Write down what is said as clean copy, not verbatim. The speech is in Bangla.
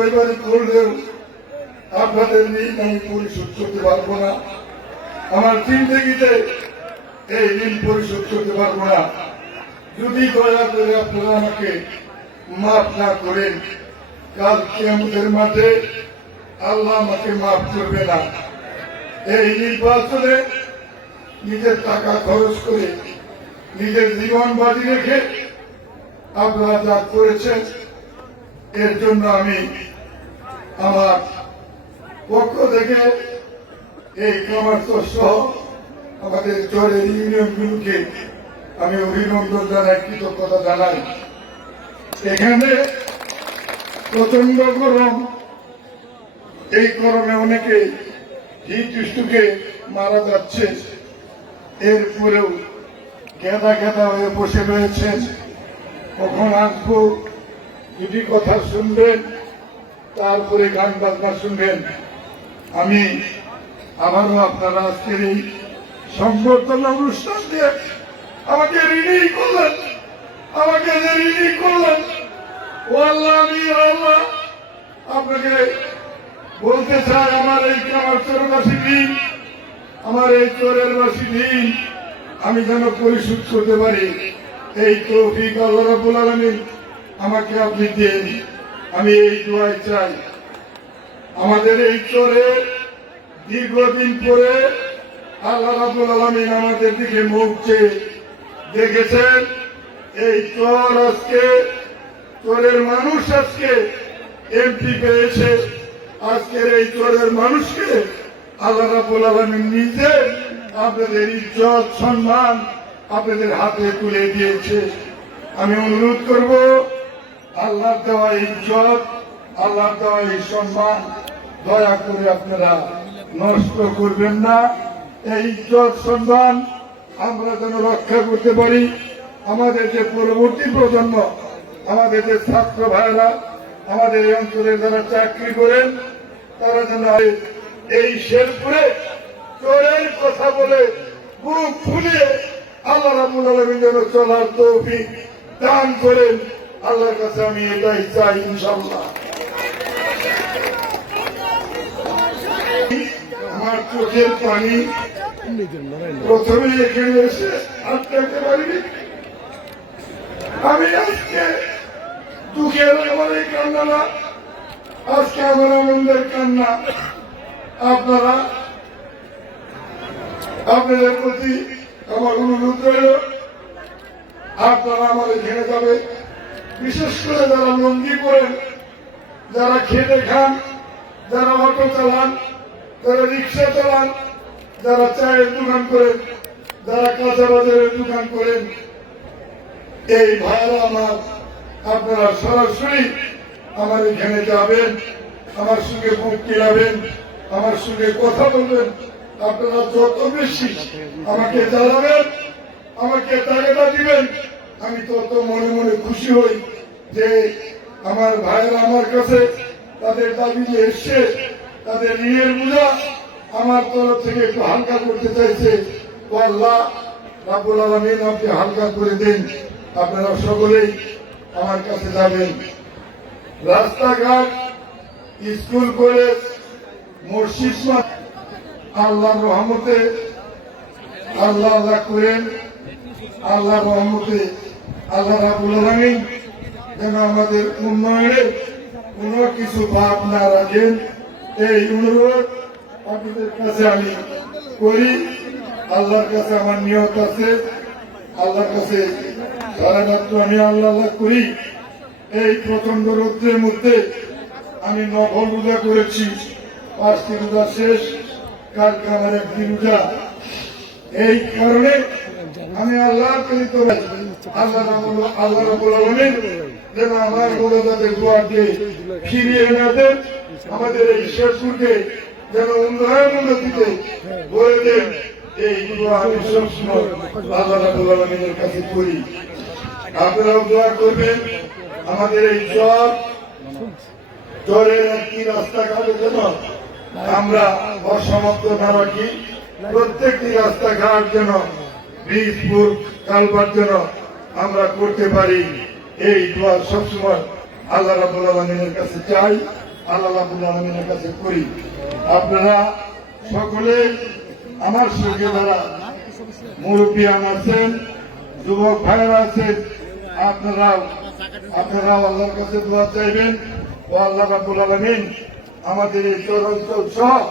ওইবারে করলেও আপনাদের ঋণ আমি পরিশোধ করতে পারবো না। আমার জিন্দেগিতে এই ঋণ পরিশোধ করতে পারবো না। যদি দয়া করে আপনারা আমাকে মাফ না করেন, কাল কিয়ামতের মাঠে আল্লাহ আমাকে মাফ করবে না। এই নির্বাচনে নিজের টাকা খরচ করে নিজের জীবন বাজি রেখে আপনারা যা করেছেন, এর জন্য আমি আমার পক্ষ থেকে এই কামারচর সহ আমাদের চরের ইউনিয়নগুলোকে আমি অভিনন্দন জানাই, কৃতজ্ঞতা জানাই। এখানে প্রচন্ড গরম, এই গরমে অনেকে হিট স্ট্রোকে মারা যাচ্ছে, এরপরেও গেদা গেদা হয়ে বসে রয়েছেন। কখন আসবো, দুটি কথা শুনবেন, তারপরে গান বাজনা শুনবেন। আমি আবারও আপনারা আজকের এই সংবর্ধনা অনুষ্ঠান দিয়ে আমাকে ঋণী করলেন, আমাকে যে ঋণী করলেন, ও আল্লাহ, আমি আল্লাহ আপনাকে বলতে চাই, আমার এই কামারচরবাসী ঋণ, আমার এই চোরের বাসী ঋণ আমি যেন পরিশোধ করতে পারি। এই তৌফিক আল্লাহ রাব্বুল আলামিন আমাকে আপনি দেন, আমি এই দোয়াই চাই। আমাদের এই চোরে দীর্ঘদিন পরে আল্লাহ রাব্বুল আলামিন আমাদের দিকে মুখ চেয়ে দেখেছেন। এই চোর আজকে, চোরের মানুষ আজকে এমপি পেয়েছে। আজকের এই চোরের মানুষকে আল্লাহ রাব্বুল আলামিন নিজে আপনাদের ইজ্জত সম্মান আপনাদের হাতে তুলে দিয়েছে। আমি অনুরোধ করব, আল্লাহ দেওয়া ইজ্জত, আল্লাহ দেওয়া এই সম্মান দয়া করে আপনারা নষ্ট করবেন না। এই ইজ্জত সম্মান আমরা যেন রক্ষা করতে পারি। আমাদের যে পরবর্তী প্রজন্ম, আমাদের যে ছাত্র ভাইরা, আমাদের এই অঞ্চলে যারা চাকরি করেন, তারা যেন এই শেরপুরে চোরের কথা বলে বুক ফুলিয়ে আল্লাহ রাব্বুল আলামিন যেন চলার তৌফিক দান করেন। আল্লাহর কাছে আমি এটাই চাই, ইনশাআল্লাহ। আমার চোখের পানি প্রথমে এখানে এসে আটকাতে পারিনি। আমি আজকে দুঃখের আমার এই কান্না না, আজকে আমার আনন্দের কান্না। আপনারা, আপনাদের প্রতি আমার অনুরোধ রইল, আপনারা আমার এখানে যাবে, বিশেষ করে যারা লুঙ্গি পরেন, যারা খেতে খান, যারা অটো চালান, যারা রিক্সা চালান, যারা চায়ের দোকান করেন, যারা কাঁচা বাজারের দোকান করেন, এই ভাইরা আমার, আপনারা সরাসরি আমার এখানে যাবেন, আমার সঙ্গে মুখ মিলাবেন, আমার সঙ্গে কথা বলবেন। আপনারা যত বেশি আমাকে জানাবেন, আমাকে টাকাটা দিবেন, আমি তত মনে মনে খুশি হই যে আমার ভাইয়েরা আমার কাছে তাদের দাবি নিয়ে এসছে, তাদের ঋণের বোঝা আমার তরফ থেকে একটু হালকা করতে চাইছে। তো আল্লাহ রাব্বুল আলামিন আপনি হালকা করে দেন। আপনারা সকলেই আমার কাছে যাবেন। রাস্তাঘাট, স্কুল, কলেজ, মসজিদ, আল্লাহর রহমতে আল্লাহ করেন। আল্লাহর রহমতে আল্লাহ রাব্বুল আলামিন যেন আমাদের উন্নয়নে কোন কিছু বাদ না রাখেন, এই অনুরোধ আপনাদের কাছে আমি করি। আল্লাহর কাছে আমার নিয়ত আছে, আল্লাহর কাছে সারা রাত্র আমি আল্লাহ করি। এই প্রচন্ড রৌদ্রের মধ্যে আমি নফল রোজা করেছি, 5টি রোজা শেষ, কারখানার একটি রোজা। এই কারণে আমি আল্লাহ আল্লাহ রাব্বুল আলামিন যেন আমার রোজাদের দোয়াকে ফিরিয়ে না দেন, আমাদের এই শেরপুরকে যেন উন্নতিতে ভরে দেন। এই দোয়া আমি সবসময় আল্লাহ রাব্বুল আলামিনের কাছে করি। আপনারাও দোয়া করবেন আমাদের এই চরের একটি রাস্তাঘাটে যেন আমরা অসমাপ্ত না রাখি। প্রত্যেকটি রাস্তাঘাট যেন ব্রিজপুর কালভার্ট যেন আমরা করতে পারি, এই দোয়া সবসময় আল্লাহ রাব্বুল আলামিনের কাছে চাই, আল্লাহ রাব্বুল আলামিনের কাছে করি। আপনারা সকলেই আমার সঙ্গে যারা মুরব্বিয়ান আছেন, যুবক ভাইয়েরা আছেন, আপনারাও আল্লাহর কাছে দোয়া চাইবেন ও আল্লাহ রাব্বুল আলামিন আমাদের এই চরাঞ্চল সহ